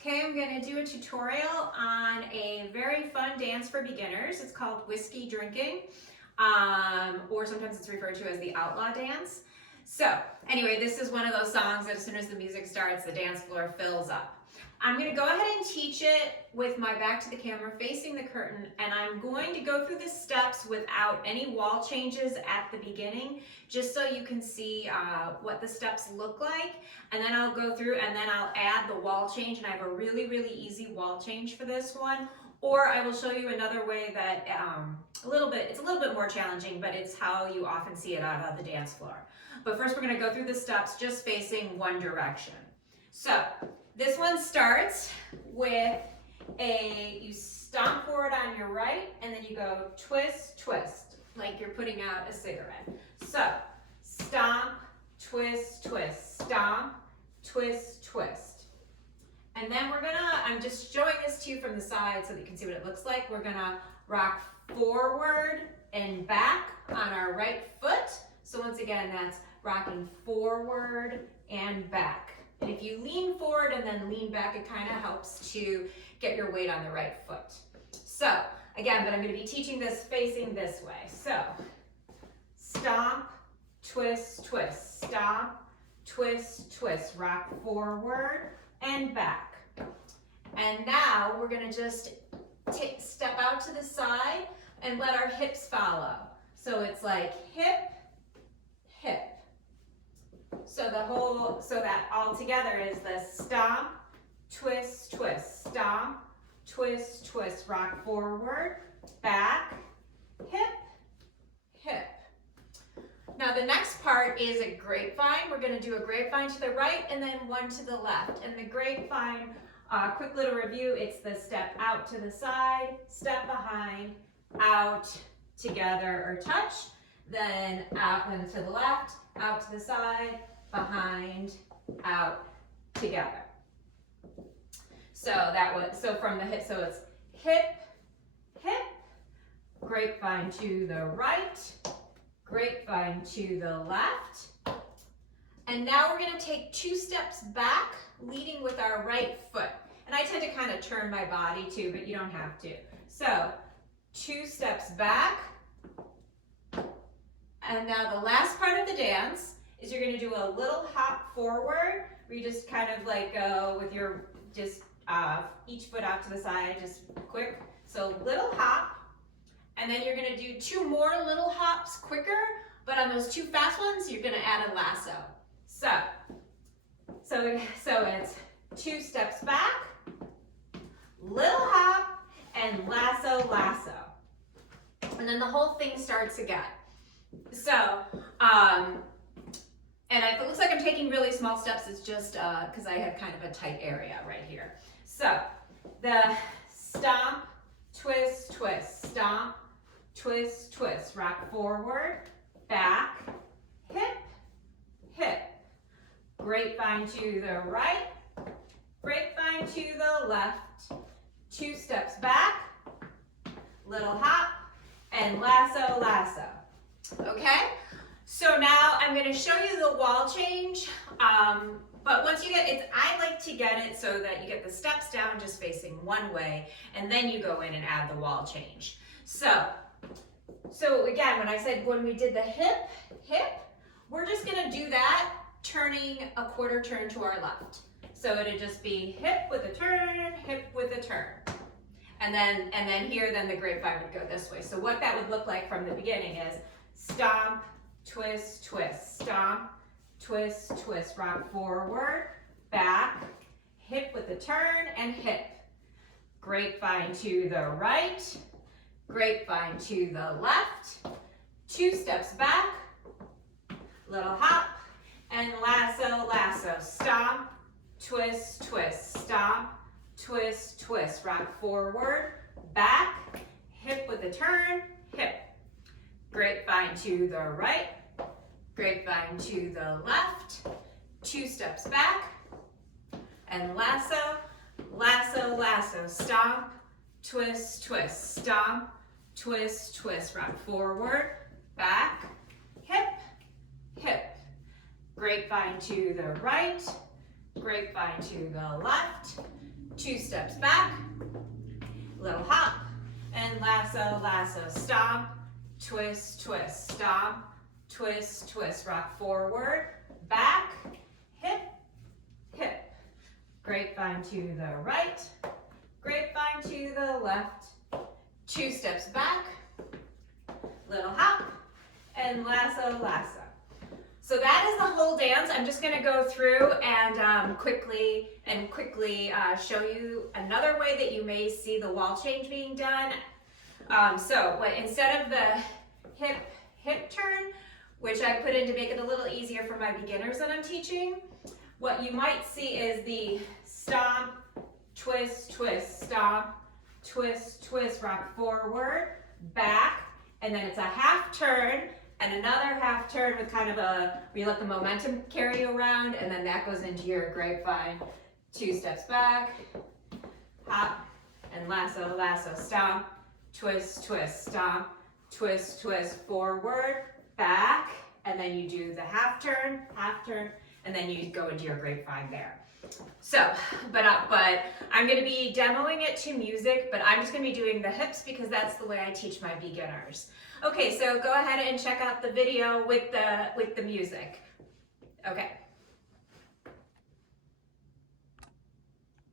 Okay, I'm going to do a tutorial on a very fun dance for beginners. It's called whiskey drinking, or sometimes it's referred to as the outlaw dance. So anyway, this is one of those songs that as soon as the music starts, the dance floor fills up. I'm going to go ahead and teach it with my back to the camera facing the curtain, and I'm going to go through the steps without any wall changes at the beginning, just so you can see what the steps look like, and then I'll go through and then I'll add the wall change, and I have a really, really easy wall change for this one, or I will show you another way that it's a little bit more challenging, but it's how you often see it out on the dance floor. But first we're going to go through the steps just facing one direction. So this one starts with you stomp forward on your right, and then you go twist, twist, like you're putting out a cigarette. So stomp, twist, twist, stomp, twist, twist. And then I'm just showing this to you from the side so that you can see what it looks like. We're gonna rock forward and back on our right foot. So once again, that's rocking forward and back. And if you lean forward and then lean back, it kind of helps to get your weight on the right foot. So again, but I'm going to be teaching this facing this way. So stomp, twist, twist, stomp, twist, twist, rock forward and back. And now we're going to just step out to the side and let our hips follow. So it's like hip, hip. So that all together is the stomp, twist, twist, stomp, twist, twist, rock forward, back, hip, hip. Now the next part is a grapevine. We're going to do a grapevine to the right and then one to the left. And the grapevine, quick little review, it's the step out to the side, step behind, out, together or touch, then out and to the left, out to the side, behind, out, together. So from the hip, so it's hip, hip, grapevine to the right, grapevine to the left. And now we're going to take 2 steps back, leading with our right foot. And I tend to kind of turn my body too, but you don't have to. So 2 steps back. And now the last part of the dance is you're going to do a little hop forward, where you just kind of like go with your, each foot out to the side, just quick. So little hop, and then you're going to do 2 more little hops quicker, but on those 2 fast ones, you're going to add a lasso. So it's 2 steps back, little hop, and lasso, lasso. And then the whole thing starts again. So, and if it looks like I'm taking really small steps, it's just because I have kind of a tight area right here. So the stomp, twist, twist, stomp, twist, twist, rock forward, back, hip, hip, grapevine to the right, grapevine to the left, 2 steps back, little hop, and lasso, lasso. Okay? So now I'm going to show you the wall change, but once you get it, I like to get it so that you get the steps down just facing one way, and then you go in and add the wall change. So again, when we did the hip, hip, we're just going to do that turning a quarter turn to our left. So it'd just be hip with a turn, hip with a turn. And then here, then the grapevine would go this way. So what that would look like from the beginning is stomp, twist, twist, stomp, twist, twist, rock forward, back, hip with a turn, and hip. Grapevine to the right, grapevine to the left, 2 steps back, little hop, and lasso, lasso, stomp, twist, twist, stomp, twist, twist, rock forward, back, hip with a turn, hip. Grapevine to the right, grapevine to the left, 2 steps back, and lasso, lasso, lasso, stomp, twist, twist, stomp, twist, twist, rock forward, back, hip, hip. Grapevine to the right, grapevine to the left, 2 steps back, little hop, and lasso, lasso, stomp, twist, twist, stomp, twist, twist, rock forward, back, hip, hip, grapevine to the right, grapevine to the left, 2 steps back, little hop, and lasso, lasso. So that is the whole dance. I'm just gonna go through and quickly show you another way that you may see the wall change being done. Instead of the hip turn, which I put in to make it a little easier for my beginners that I'm teaching, what you might see is the stomp, twist, twist, stomp, twist, twist, rock forward, back, and then it's a half turn, and another half turn with kind of where you let the momentum carry around, and then that goes into your grapevine. 2 steps back, hop, and lasso, lasso, stomp, twist, twist, stomp, twist, twist, forward, back, and then you do the half turn, and then you go into your grapevine there. So, but I'm going to be demoing it to music, but I'm just going to be doing the hips because that's the way I teach my beginners. Okay, so go ahead and check out the video with the music. Okay.